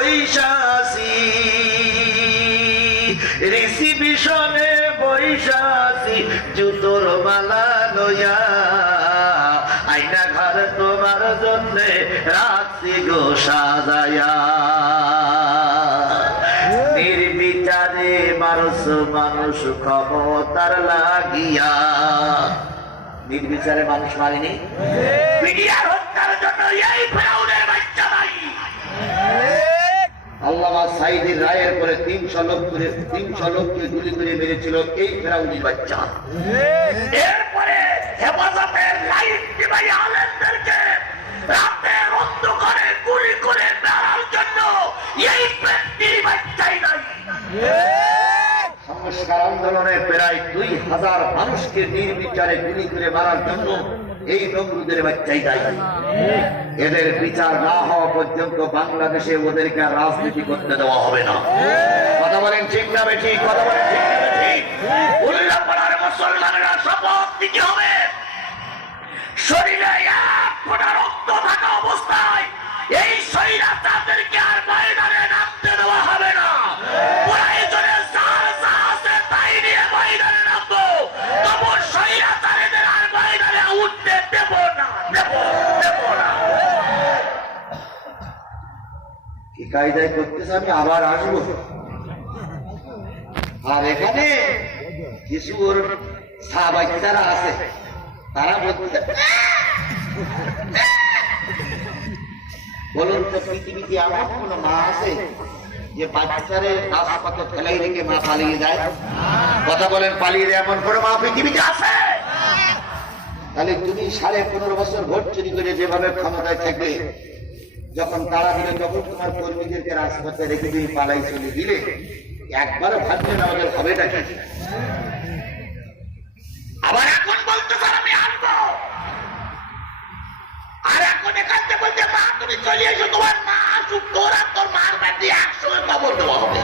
বৈশাসি রিসিবিশনে বৈশাসি জুতোর মালা লইয়া। আইনা ঘর তোমার জন্যে রাখছি গো সাজায়া। নির্বিচারে মানুষ মানুষ ক্ষমতার লাগিয়া। নির্বিচারে মানুষ মারেনি? মিডিয়ার আল্লামা সাইদের রায়ের পরে তিনশো লোক করে তিনশো লোককে গুলি করে মেরেছিল এই ফেরাউনির বাচ্চা। এরপরে হেফাজতের লাইট সংস্কার আন্দোলনে প্রায় দুই হাজার মানুষকে নির্বিচারে গুলি করে মারার জন্য এই নমরুদের বাচ্চাই দায়ী। এদের বিচার না হওয়া পর্যন্ত বাংলাদেশে ওদেরকে রাজনীতি করতে দেওয়া হবে না। কথা বলেন ঠিক না বেঠিক কথা বলেন ঠিক না বেঠিক মুসলমানেরা কি কায়দায় করতেছে, আমি আবার আসব। আর এখানে কিছু ওর সাহাবাইকারা আছে, তারা বলতে বলুন তো, পৃথিবীতে এমন কোন মা আছে যে বাচ্চারে রাস্তাপথে ফেলাই রেখে মা পালিয়ে যায়? কথা বলেন, পালিয়ে যায় এমন কোন মা পৃথিবীতে আছে? তাহলে তুমি সাড়ে পনেরো বছর ভোট চুরি করে যেভাবে ক্ষমতায় থাকবে যখন তারা দিলে যখন তোমার কর্মীদেরকে রাজপথে রেখে দিয়ে পালাই চলে দিলে একবারও ভাবছে না ওদের হবেটা কি? আবার এখন বলতে আমি আনব। আর এখন এখানে বলতে, মা, তুমি চলে এসো, তোমার মা আসুক, তোর আর তোর মার বাড়ি একসঙ্গে কবর দেওয়া হবে।